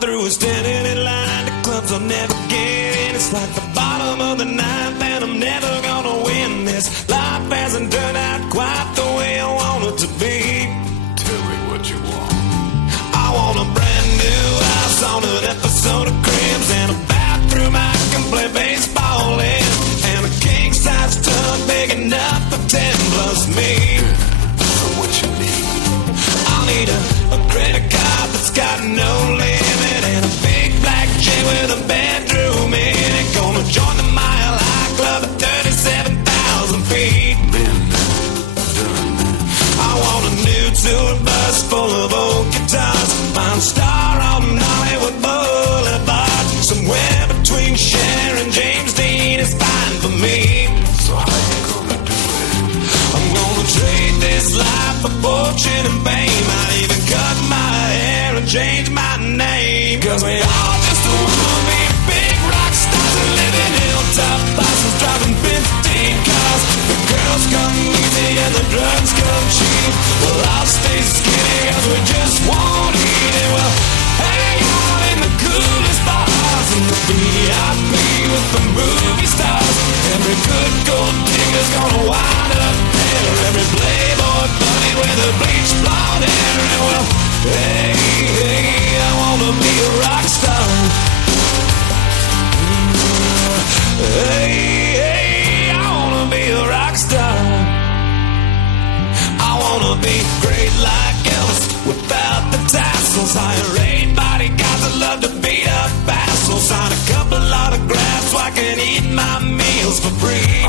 through and standing in line to clubs I'll never get in. It's like the bottom of the ninth and I'm never gonna win this. Life hasn't turned out quite the way I want it to be. Tell me what you want. I want a brand new house on an episode of Cribs and a bathroom I can play baseball in, and a king-size tub big enough for 10 plus me. So what you need? I'll need a credit card that's got no limit, and a big black jet with a bedroom in it. Gonna join the Mile High Club at 37,000 feet. Been done. I want a new tour bus full of old guitars, mine star on Hollywood Boulevard. Somewhere between Cher and James Dean is fine for me. So how you gonna do it? I'm gonna trade this life for fortune and fame. I'd even cut my hair and change my name. Cause we all just wanna be big rock stars and live in hilltop houses, driving 15 cars. The girls come easy and the drugs come cheap. Well, I'll stay skinny cause we just won't eat it. Well, hang out in the coolest bars and the VIP with the movie stars. Every good gold digger's gonna wind up there. Every playboy bunny with a bleached blonde hair. And well, hey, hey, I wanna be a rock star. Hey, hey, I wanna be a rock star. I wanna be great like Elvis without the tassels. Hire 8 bodyguards that love to beat up assholes. Sign a couple autographs so I can eat my meals for free.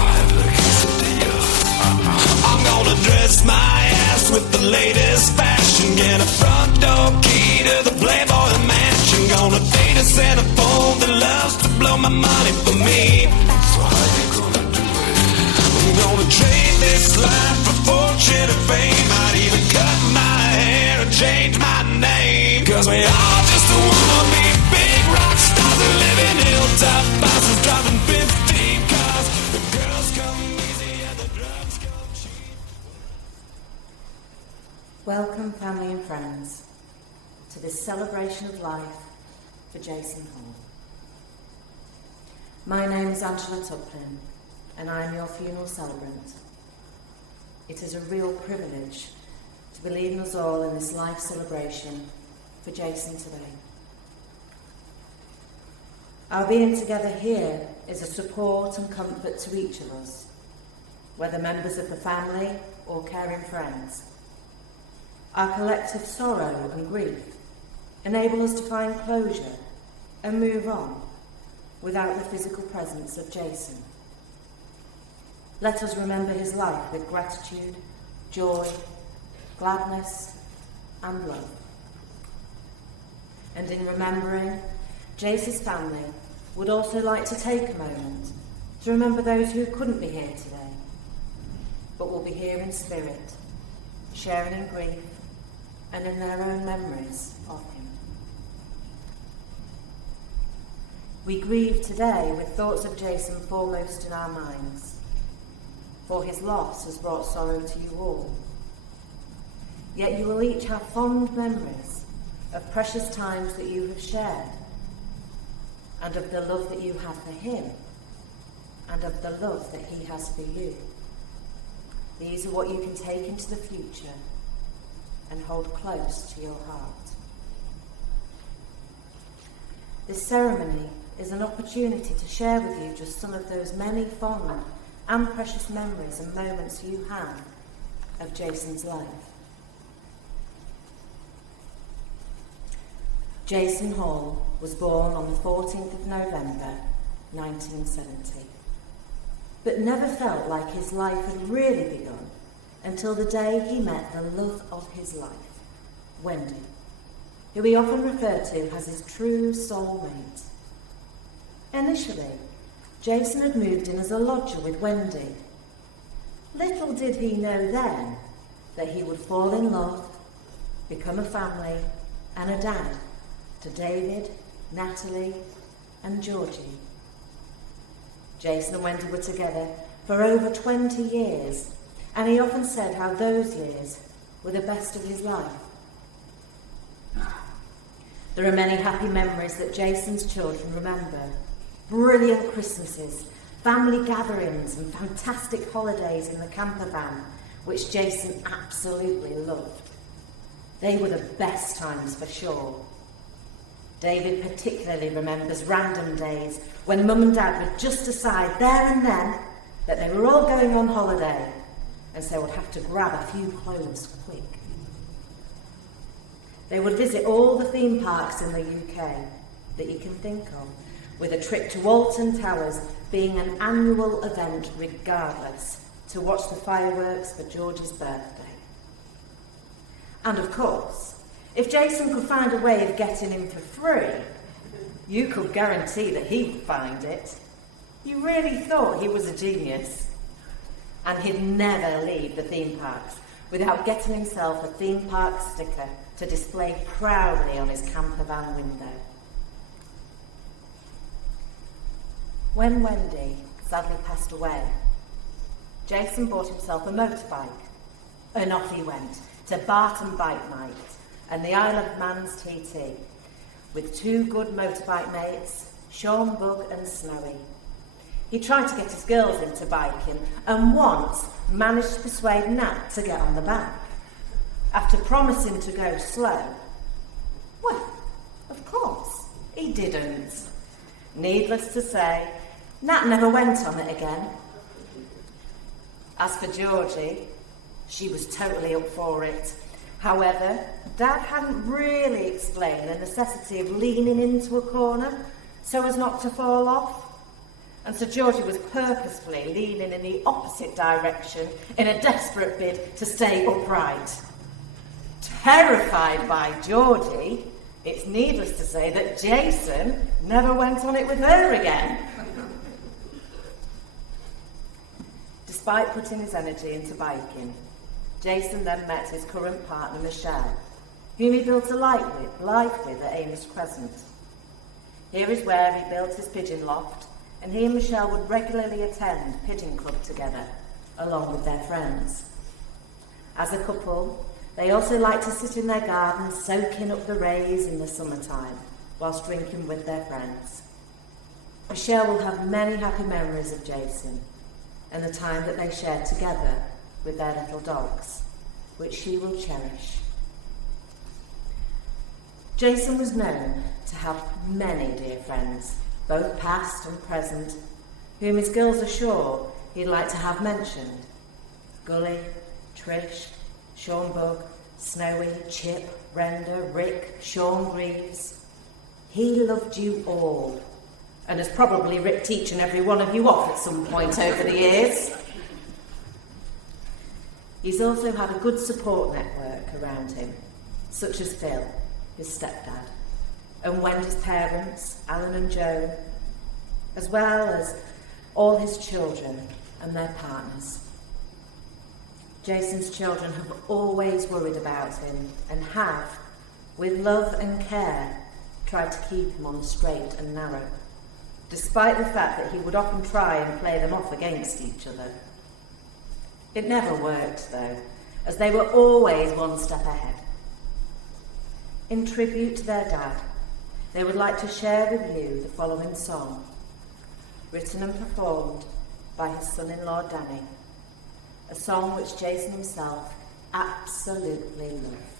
I'm gonna dress my ass with the latest fashion, get a front door key to the Playboy mansion. Gonna date a centerfold that loves to blow my money for me. So how you gonna do it? I'm gonna trade this life for fortune and fame. I'd even cut my hair and change my name. Cause we all just wanna be big rock stars and live in hilltop houses, driving 15 cars. The girls come easy and the drugs come cheap. Welcome, family and friends, to this celebration of life for Jason Hall. My name is Angela Tuplin, and I am your funeral celebrant. It is a real privilege to be leading us all in this life celebration for Jason today. Our being together here is a support and comfort to each of us, whether members of the family or caring friends. Our collective sorrow and grief enable us to find closure and move on without the physical presence of Jason. Let us remember his life with gratitude, joy, gladness, and love. And in remembering, Jason's family would also like to take a moment to remember those who couldn't be here today, but will be here in spirit, sharing in grief and in their own memories of him. We grieve today with thoughts of Jason foremost in our minds, for his loss has brought sorrow to you all. Yet you will each have fond memories of precious times that you have shared, and of the love that you have for him, and of the love that he has for you. These are what you can take into the future and hold close to your heart. This ceremony is an opportunity to share with you just some of those many fond and precious memories and moments you have of Jason's life. Jason Hall was born on the 14th of November 1970, but never felt like his life had really begun until the day he met the love of his life, Wendy, who he often referred to as his true soulmate. Initially, Jason had moved in as a lodger with Wendy. Little did he know then that he would fall in love, become a family, and a dad to David, Natalie, and Georgie. Jason and Wendy were together for over 20 years, and he often said how those years were the best of his life. There are many happy memories that Jason's children remember. Brilliant Christmases, family gatherings and fantastic holidays in the camper van, which Jason absolutely loved. They were the best times for sure. David particularly remembers random days when Mum and Dad would just decide there and then that they were all going on holiday and so would have to grab a few clothes quick. They would visit all the theme parks in the UK that you can think of, with a trip to Alton Towers being an annual event regardless, to watch the fireworks for George's birthday. And of course, if Jason could find a way of getting in for free, you could guarantee that he'd find it. You really thought he was a genius. And he'd never leave the theme parks without getting himself a theme park sticker to display proudly on his camper van window. When Wendy sadly passed away, Jason bought himself a motorbike, and off he went to Barton Bike Night and the Isle of Man's TT with two good motorbike mates, Sean Bug and Snowy. He tried to get his girls into biking and once managed to persuade Nat to get on the back. After promising to go slow, well, of course, he didn't. Needless to say, Nat never went on it again. As for Georgie, she was totally up for it. However, Dad hadn't really explained the necessity of leaning into a corner so as not to fall off. And so Georgie was purposefully leaning in the opposite direction in a desperate bid to stay upright. Terrified by Georgie, it's needless to say that Jason never went on it with her again. Despite putting his energy into biking, Jason then met his current partner Michelle, whom he built a life with at Amos Crescent. Here is where he built his pigeon loft, and he and Michelle would regularly attend Pigeon Club together, along with their friends. As a couple, they also liked to sit in their garden soaking up the rays in the summertime, whilst drinking with their friends. Michelle will have many happy memories of Jason, and the time that they shared together with their little dogs, which she will cherish. Jason was known to have many dear friends, both past and present, whom his girls are sure he'd like to have mentioned. Gully, Trish, Sean Bug, Snowy, Chip, Brenda, Rick, Sean Greaves. He loved you all, and has probably ripped each and every one of you off at some point over the years. He's also had a good support network around him, such as Phil, his stepdad, and Wendy's parents, Alan and Joan, as well as all his children and their partners. Jason's children have always worried about him and have, with love and care, tried to keep him on the straight and narrow, despite the fact that he would often try and play them off against each other. It never worked, though, as they were always one step ahead. In tribute to their dad, they would like to share with you the following song, written and performed by his son-in-law Danny, a song which Jason himself absolutely loved.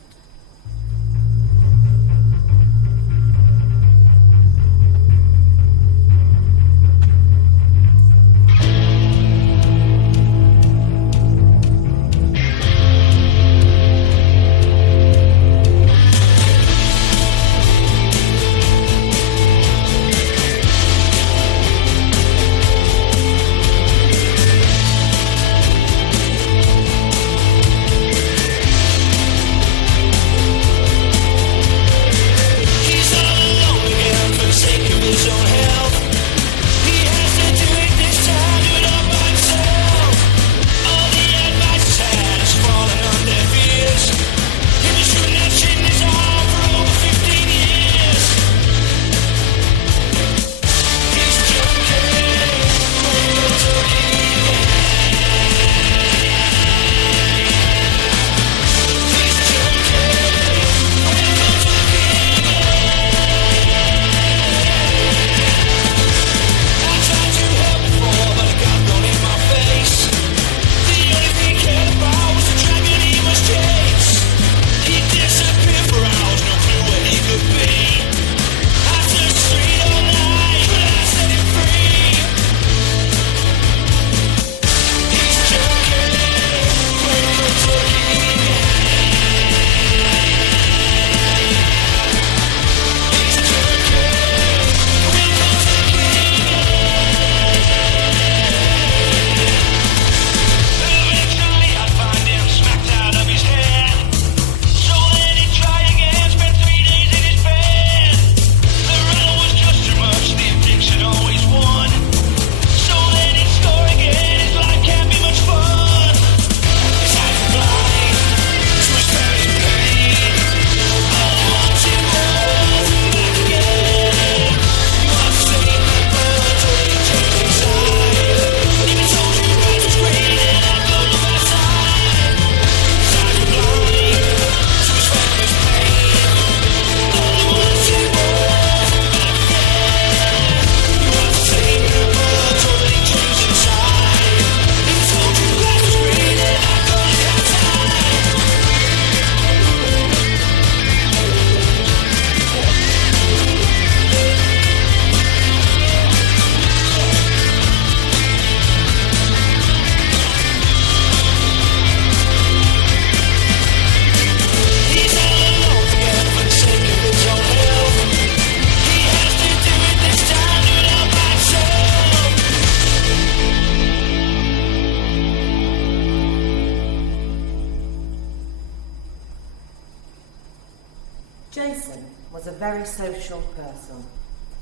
Jason was a very social person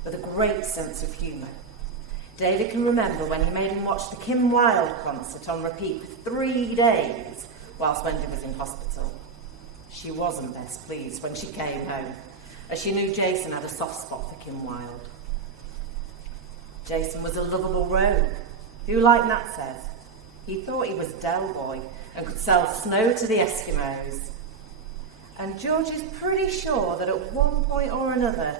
with a great sense of humour. David can remember when he made him watch the Kim Wilde concert on repeat for 3 days whilst Wendy was in hospital. She wasn't best pleased when she came home, as she knew Jason had a soft spot for Kim Wilde. Jason was a lovable rogue who, like Nat says, he thought he was Del Boy and could sell snow to the Eskimos. And George is pretty sure that at one point or another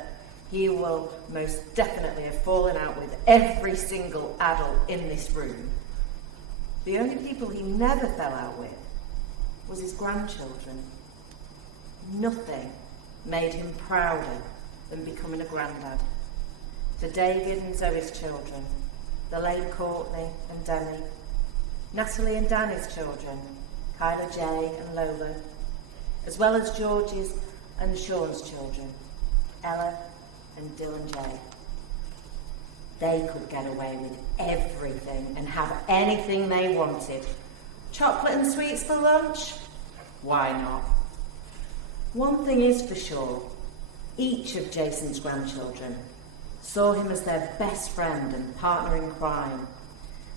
he will most definitely have fallen out with every single adult in this room. The only people he never fell out with was his grandchildren. Nothing made him prouder than becoming a granddad. To David and Zoe's children, the late Courtney and Demi, Natalie and Danny's children, Kyla J and Lola, as well as George's and Sean's children, Ella and Dylan J. They could get away with everything and have anything they wanted. Chocolate and sweets for lunch? Why not? One thing is for sure, each of Jason's grandchildren saw him as their best friend and partner in crime,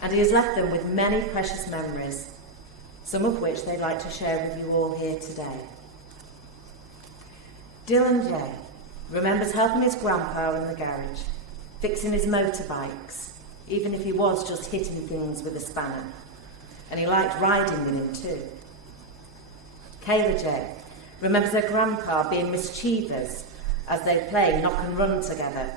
and he has left them with many precious memories, some of which they'd like to share with you all here today. Dylan J remembers helping his grandpa in the garage, fixing his motorbikes, even if he was just hitting things with a spanner, and he liked riding with him too. Kayla J remembers her grandpa being mischievous as they play knock and run together.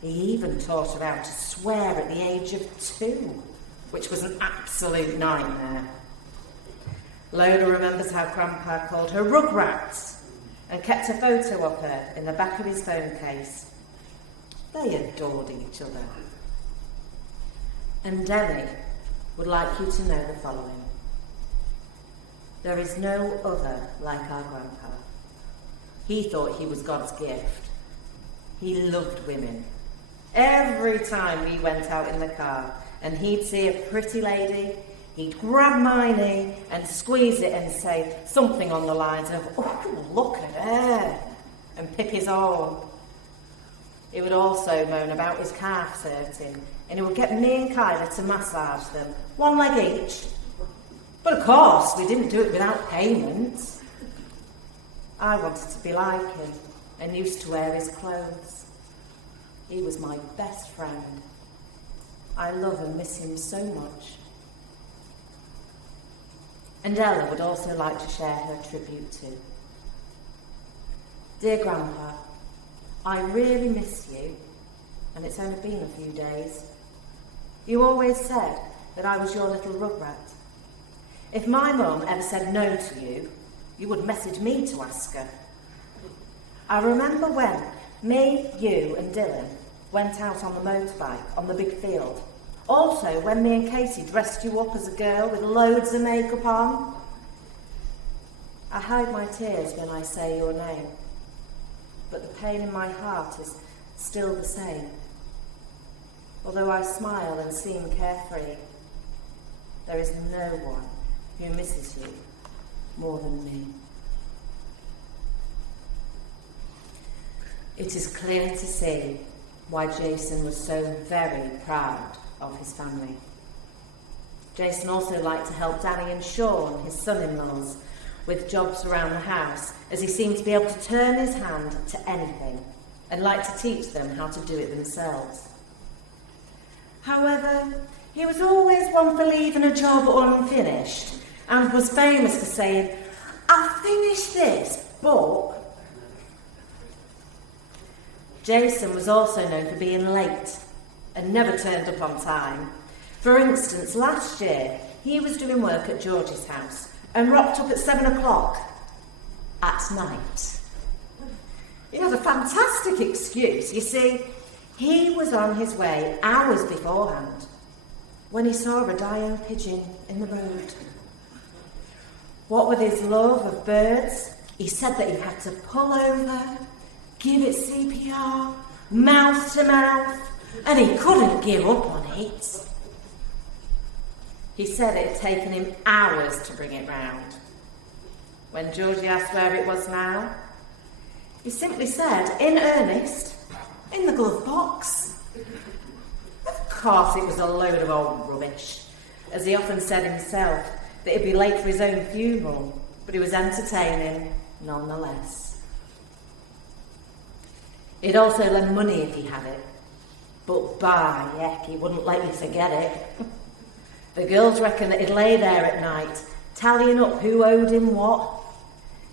He even taught her how to swear at the age of 2, which was an absolute nightmare. Lola remembers how Grandpa called her Rugrats and kept a photo of her in the back of his phone case. They adored each other. And Demi would like you to know the following. There is no other like our Grandpa. He thought he was God's gift. He loved women. Every time we went out in the car and he'd see a pretty lady, he'd grab my knee and squeeze it and say something on the lines of, "Oh, look at her," and pip his arm. He would also moan about his calves hurting, and he would get me and Kyla to massage them, one leg each. But of course, we didn't do it without payment. I wanted to be like him and used to wear his clothes. He was my best friend. I love and miss him so much. And Ella would also like to share her tribute too. Dear Grandpa, I really miss you, and it's only been a few days. You always said that I was your little rugrat. If my mum ever said no to you, you would message me to ask her. I remember when me, you and Dylan went out on the motorbike on the big field. Also when me and Katie dressed you up as a girl with loads of makeup on. I hide my tears when I say your name, but the pain in my heart is still the same. Although I smile and seem carefree, there is no one who misses you more than me. It is clear to see why Jason was so very proud of his family. Jason also liked to help Danny and Sean, his son-in-laws, with jobs around the house, as he seemed to be able to turn his hand to anything and liked to teach them how to do it themselves. However, he was always one for leaving a job unfinished and was famous for saying, "I'll finish this, but..." Jason was also known for being late and never turned up on time. For instance, last year, he was doing work at George's house and rocked up at 7 o'clock at night. He had a fantastic excuse. You see, he was on his way hours beforehand when he saw a dying pigeon in the road. What with his love of birds, he said that he had to pull over, give it CPR, mouth to mouth, and he couldn't give up on it. He said it had taken him hours to bring it round. When Georgie asked where it was now, He simply said, in earnest, in the glove box. Of course it was a load of old rubbish, as he often said himself, that he'd be late for his own funeral, but he was entertaining nonetheless. He'd also lend money if he had it, but by heck, he wouldn't let you forget it. The girls reckon that he'd lay there at night, tallying up who owed him what.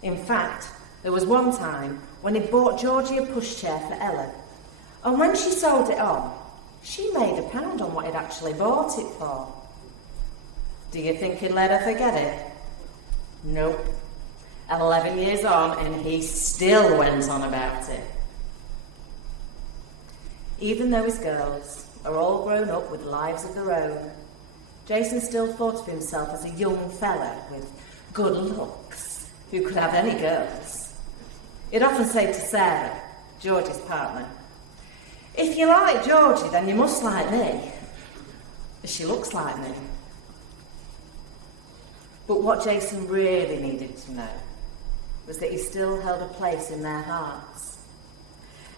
In fact, there was one time when he bought Georgie a pushchair for Ella, and when she sold it on, she made £1 on what he'd actually bought it for. Do you think he'd let her forget it? Nope. 11 years on, and he still went on about it. Even though his girls are all grown up with lives of their own, Jason still thought of himself as a young fella with good looks who could have any girls. He'd often say to Sarah, Georgie's partner, "If you like Georgie, then you must like me. She looks like me." But what Jason really needed to know was that he still held a place in their hearts.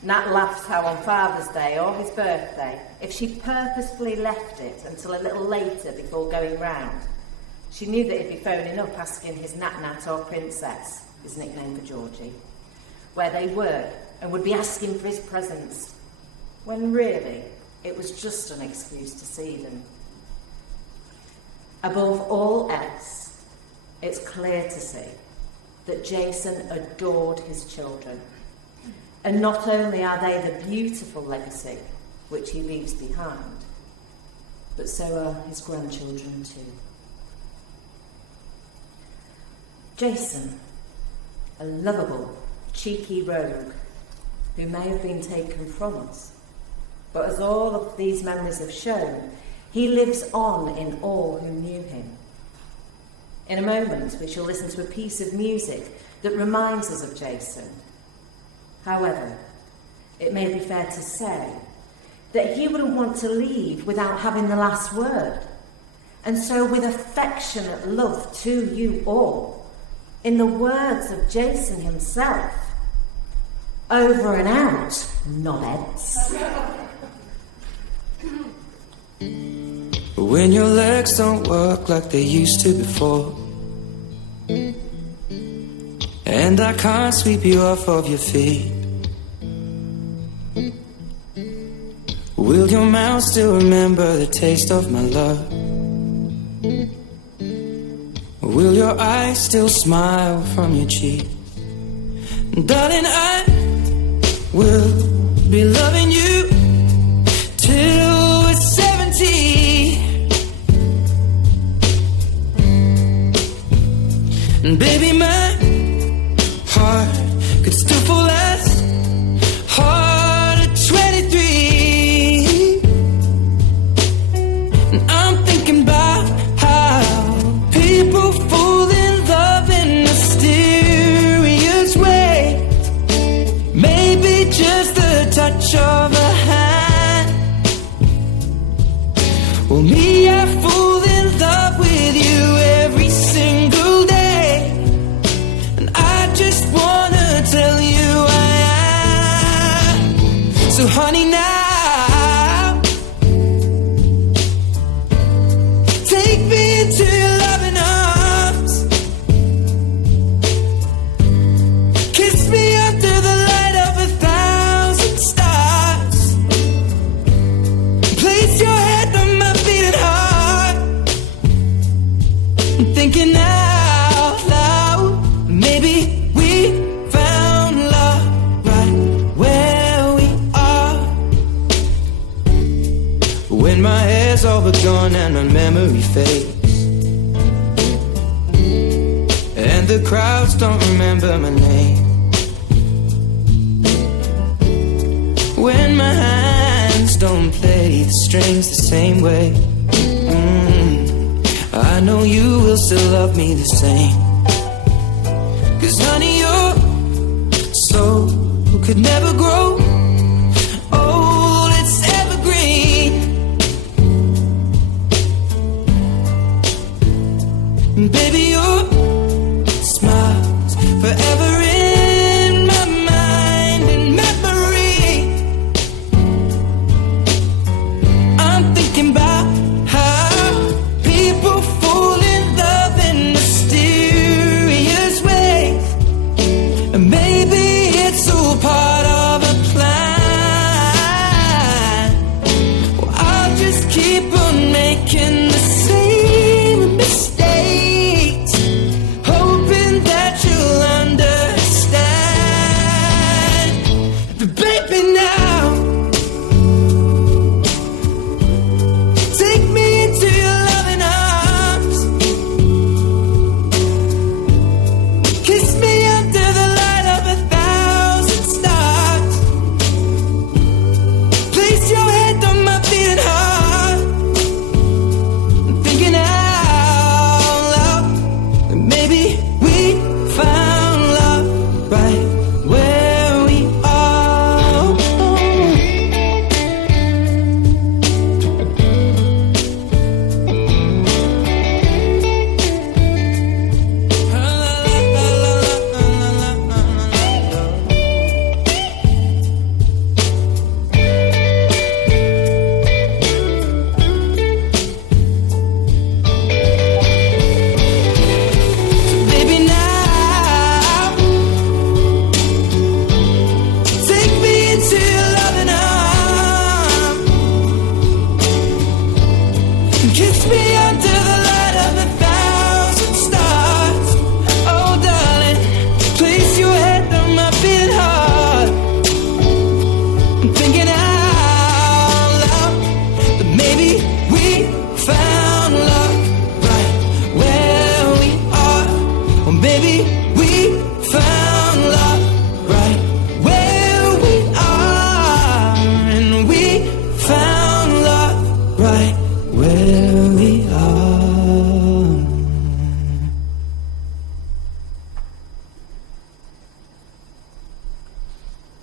Nat laughs how on Father's Day or his birthday, if she purposefully left it until a little later before going round, she knew that he'd be phoning up asking his Nat or Princess, his nickname for Georgie, where they were and would be asking for his presents, when really it was just an excuse to see them. Above all else, it's clear to see that Jason adored his children. And not only are they the beautiful legacy which he leaves behind, but so are his grandchildren too. Jason, a lovable, cheeky rogue who may have been taken from us, but as all of these memories have shown, he lives on in all who knew him. In a moment, we shall listen to a piece of music that reminds us of Jason. However, it may be fair to say that he wouldn't want to leave without having the last word. And so, with affectionate love to you all, in the words of Jason himself, over and out, nobheads. When your legs don't work like they used to before, and I can't sweep you off of your feet, will your mouth still remember the taste of my love? Will your eyes still smile from your cheek? Darling, I will be loving you till we're 70. And baby, my heart could still fall as hard at 23. And I'm thinking about how people fall in love in mysterious ways. Maybe just the touch of a hand. Well, me, I fall in love with you every single day. Just wanna tell you I am. So honey, now take me into your loving arms. Kiss me under the light of 1,000 stars. Place your head on my beating heart. I'm thinking out loud, maybe when my hair's all but gone and my memory fades, and the crowds don't remember my name, when my hands don't play the strings the same way, I know you will still love me the same. 'Cause honey, your soul could never grow old, it's evergreen. Baby, your smile's forever in my mind.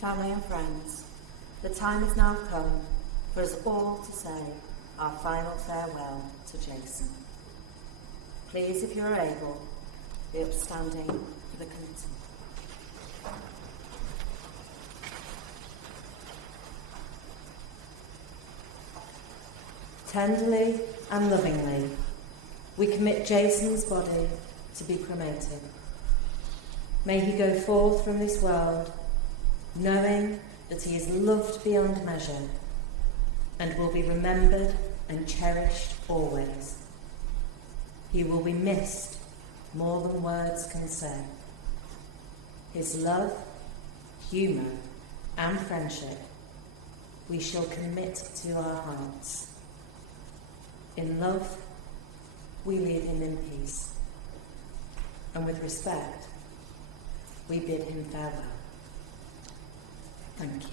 Family and friends, the time has now come for us all to say our final farewell to Jason. Please, if you're able, be upstanding for the committee. Tenderly and lovingly, we commit Jason's body to be cremated. May he go forth from this world knowing that he is loved beyond measure and will be remembered and cherished always. He will be missed more than words can say. His love, humour and friendship we shall commit to our hearts. In love, we leave him in peace, and with respect, we bid him farewell. Thank you.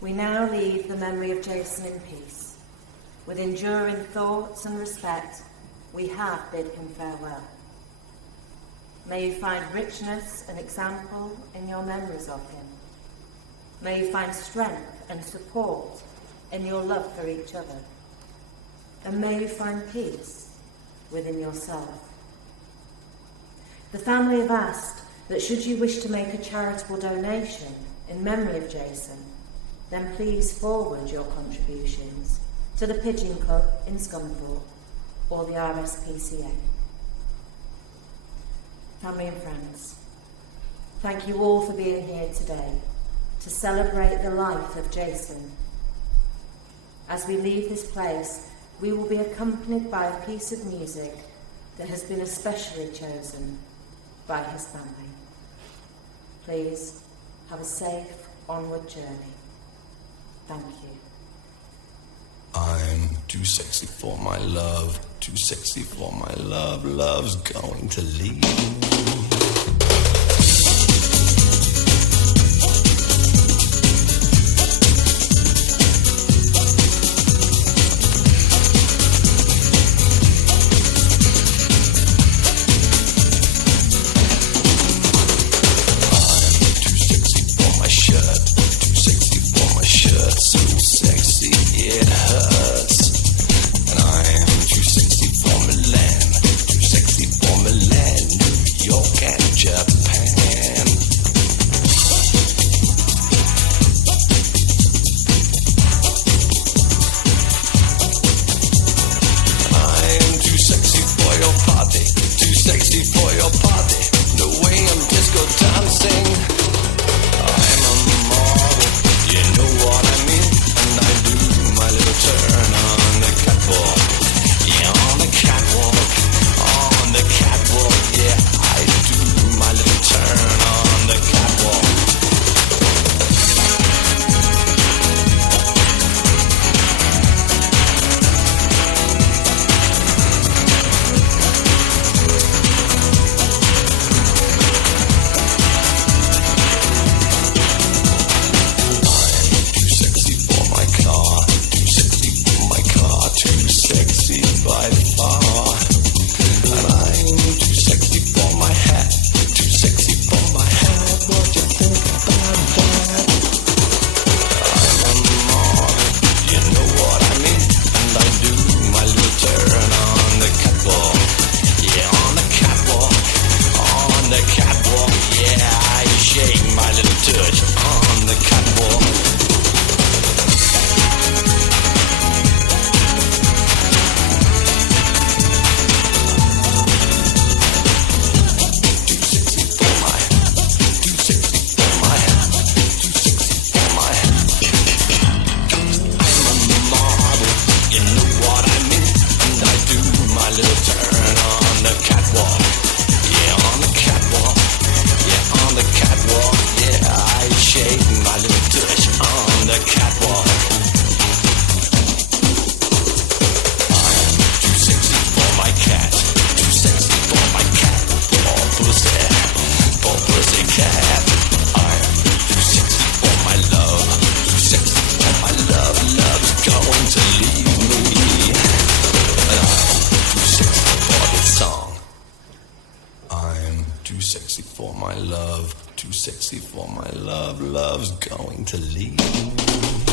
We now leave the memory of Jason in peace. With enduring thoughts and respect, we have bid him farewell. May you find richness and example in your memories of him. May you find strength and support in your love for each other. And may you find peace within yourself. The family have asked that should you wish to make a charitable donation in memory of Jason, then please forward your contributions to the Pigeon Club in Scunthorpe or the RSPCA. Family and friends, thank you all for being here today to celebrate the life of Jason. As we leave this place, we will be accompanied by a piece of music that has been especially chosen by his family. Please have a safe onward journey. Thank you. I'm too sexy for my love, too sexy for my love, love's going to leave me. my love, too sexy for my love, love's going to leave me.